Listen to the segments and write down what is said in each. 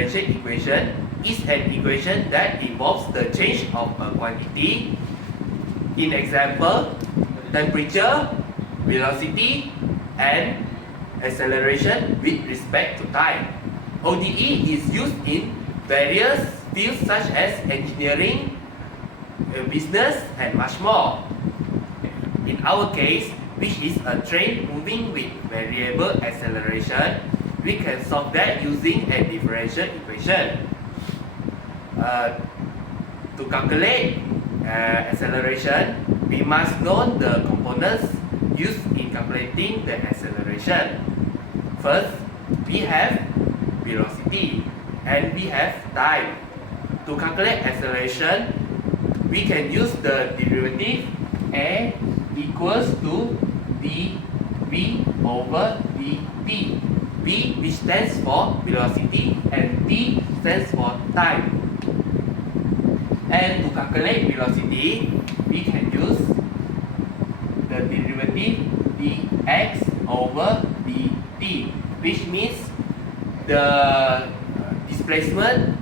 differential equation is an equation that involves the change of a quantity. In example, temperature, velocity, and acceleration with respect to time. ODE is used in various fields such as engineering, business, and much more. In our case, which is a train moving with variable acceleration, we can solve that using a differential equation. To calculate acceleration, we must know the components used in calculating the acceleration. First, we have velocity and we have time. To calculate acceleration, we can use the derivative A equals to dv over dt. V, which stands for velocity, and t stands for time. And to calculate velocity, we can use the derivative dx over dt, which means the displacement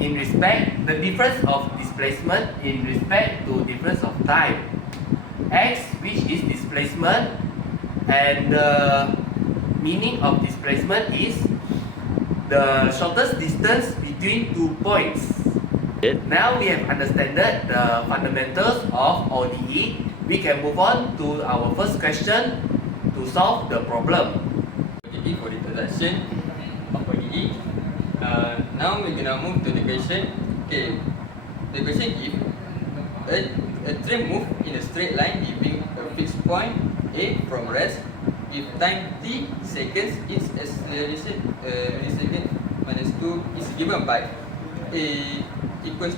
in respect, the difference of displacement in respect to difference of time. X, which is displacement, and the meaning of displacement is the shortest distance between 2 points. Now we have understood the fundamentals of ODE. We can move on to our first question to solve the problem. Okay, for the introduction of ODE, now we're gonna move to the question. Okay, the question is a train move in a straight line giving a fixed point A from rest. If time t seconds, its acceleration millisecond minus 2 is given by A equals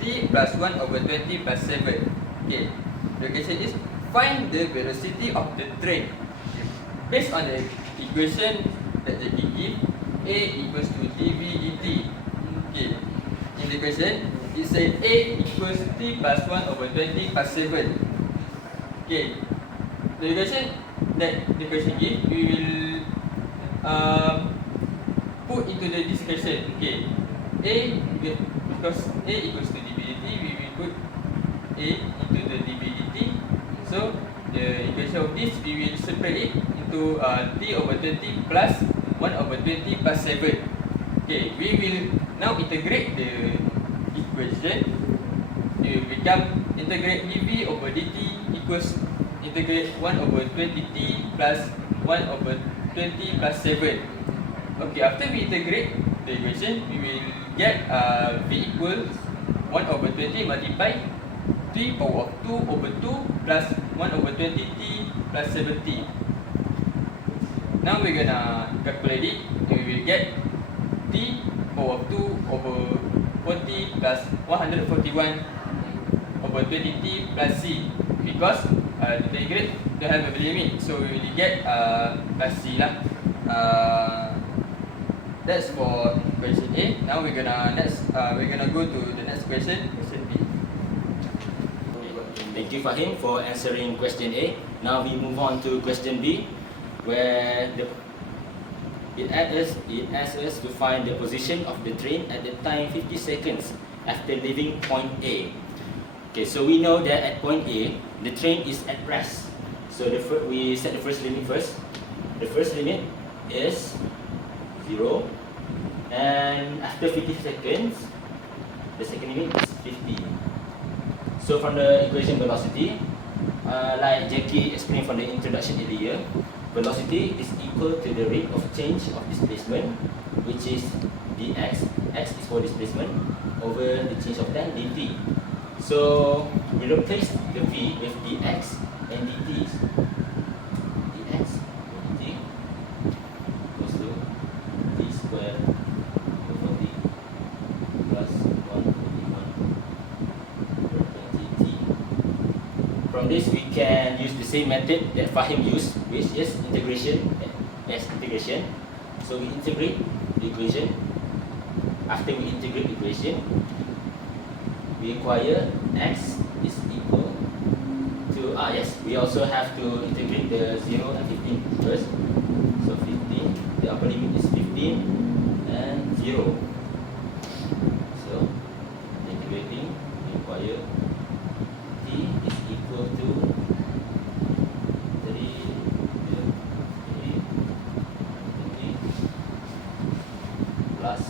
t plus 1 over 20 plus 7. Okay, the question is find the velocity of the train. Based on the equation that they give, A equals to dv dt. Okay, in the question, it said A equals t plus 1 over 20 plus 7. Okay, the equation that the question give, we will put into the discussion. Okay, because A equals to dv dt, we will put A into the dv dt. So the equation of this, we will separate it into t over 20 plus 1 over 20 plus 7. Okay, we will now integrate the equation. It will become integrate dv over dt equals integrate 1 over 20t plus 1 over 20 plus 7. Okay, after we integrate the equation, we will get v equals 1 over 20 multiplied 3 power of 2 over 2 plus 1 over 20t plus 7t. Now we're gonna calculate it. We will get t power of 2 over 40 plus 141 over 20t plus c, because the integrate don't have a limit, so we will get plus c lah. That's for question A. Now we're gonna go to the next question, question B. Thank you Fahim for answering question A. Now we move on to question B, where it asks us to find the position of the train at the time 50 seconds after leaving point A. Okay, so we know that at point A, the train is at rest. So we set the first limit first. The first limit is 0, and after 50 seconds, the second limit is 50. So from the equation velocity, like Jackie explained from the introduction earlier, velocity is equal to the rate of change of displacement, which is dx, x is for displacement, over the change of time dt. So we replace the v with dx and dt. Dx dt equals to t squared over t plus 141 over 20t. From this we can use the same method that Fahim used, which is integration as integration. So we integrate the equation. After we integrate the equation, we inquire x is equal to, yes, we also have to integrate the 0 and 15 first. So 15, the upper limit is 15, and 0 0. So integrating require t is equal to 3 plus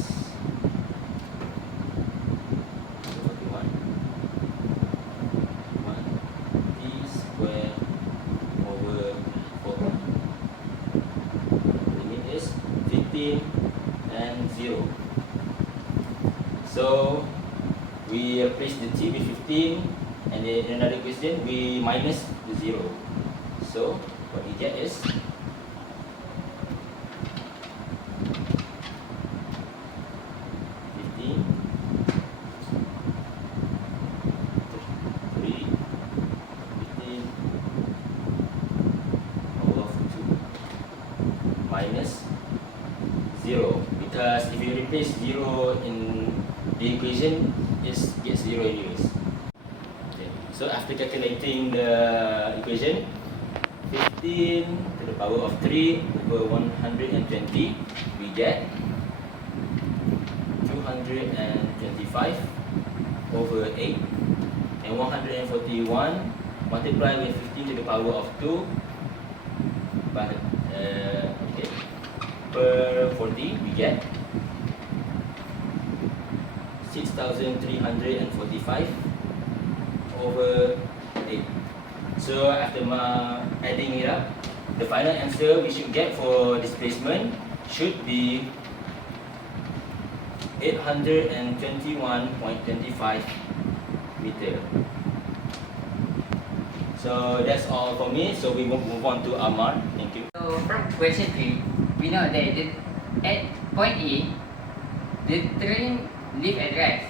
41 t square over 4. Limit is 15 and 0. So we replace the t with 15, and then in another question we minus the 0. So what we get is 15 3 15 over 2 minus 0, because if you replace 0 in the equation, it gets 0 anyways. Okay. So after calculating the equation, 15 to the power of 3 over 120, we get 225 over 8, and 141 multiplied with 15 to the power of 2, but okay, per 40 we get 6,345 over 8. So after adding it up, the final answer we should get for displacement should be 821.25 meter. So that's all for me. So we will move on to Amar. Thank you. So from question 3, we know that at point A, the train leave at rest.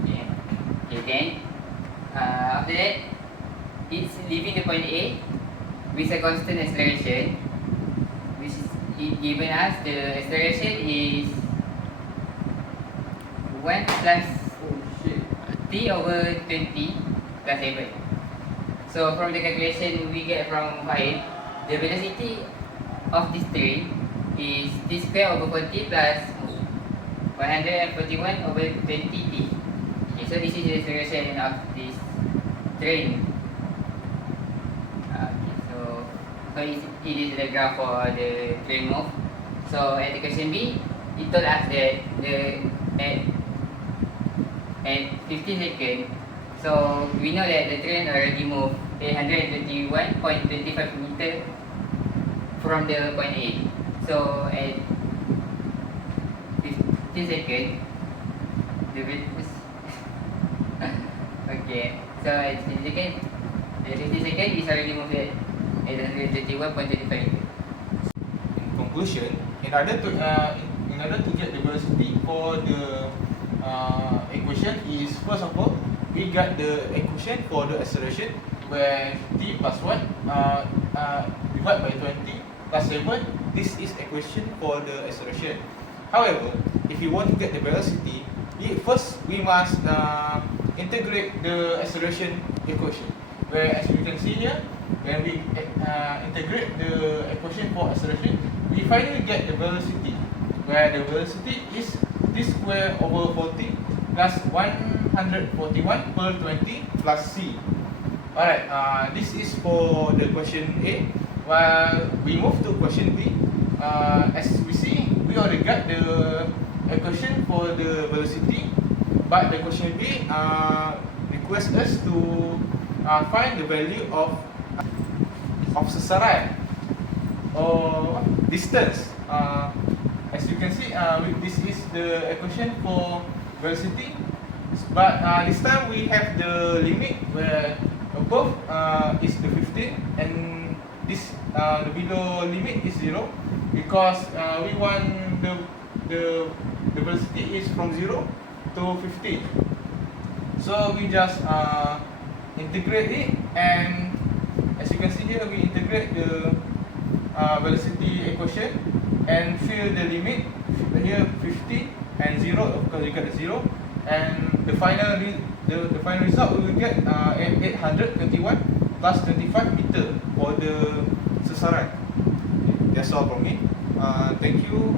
Okay. Then after that, it's leaving the point A with a constant acceleration, which is given us the acceleration is 1 plus t over 20 plus 7. So from the calculation we get from Fahim, the velocity of this train is t square over 40 plus 141 over 20t. Okay, so this is the acceleration of this train. Okay, so it is the graph for the train move. So at the question B, it told us that at 15 seconds, so we know that the train already moved 821.25 meter from the point A. So at 15 seconds, the okay. So at 15 seconds, it's already moved at 821.25 meter. In conclusion, in order to get the velocity for the equation is, first of all, we got the equation for the acceleration where t plus 1 divided by 20 plus 7. This is equation for the acceleration. However, if you want to get the velocity, first we must integrate the acceleration equation, where as you can see here, when we integrate the equation for acceleration, we finally get the velocity, where the velocity is t square over 40 plus 141 per 20 plus c. Alright, this is for the question A. While we move to question B, as we see, we already got the equation for the velocity, but the question B requests us to find the value of sasaran or distance. As you can see, this is the equation for velocity, but this time we have the limit where above is the 15 and this the below limit is 0, because we want the velocity is from 0 to 15. So we just integrate it, and as you can see here, we integrate the velocity equation and fill the limit here 50 and 0, of course you get the 0, and the final result we will get 821 plus 25 meter for the sasaran. Okay, that's all from me. Thank you.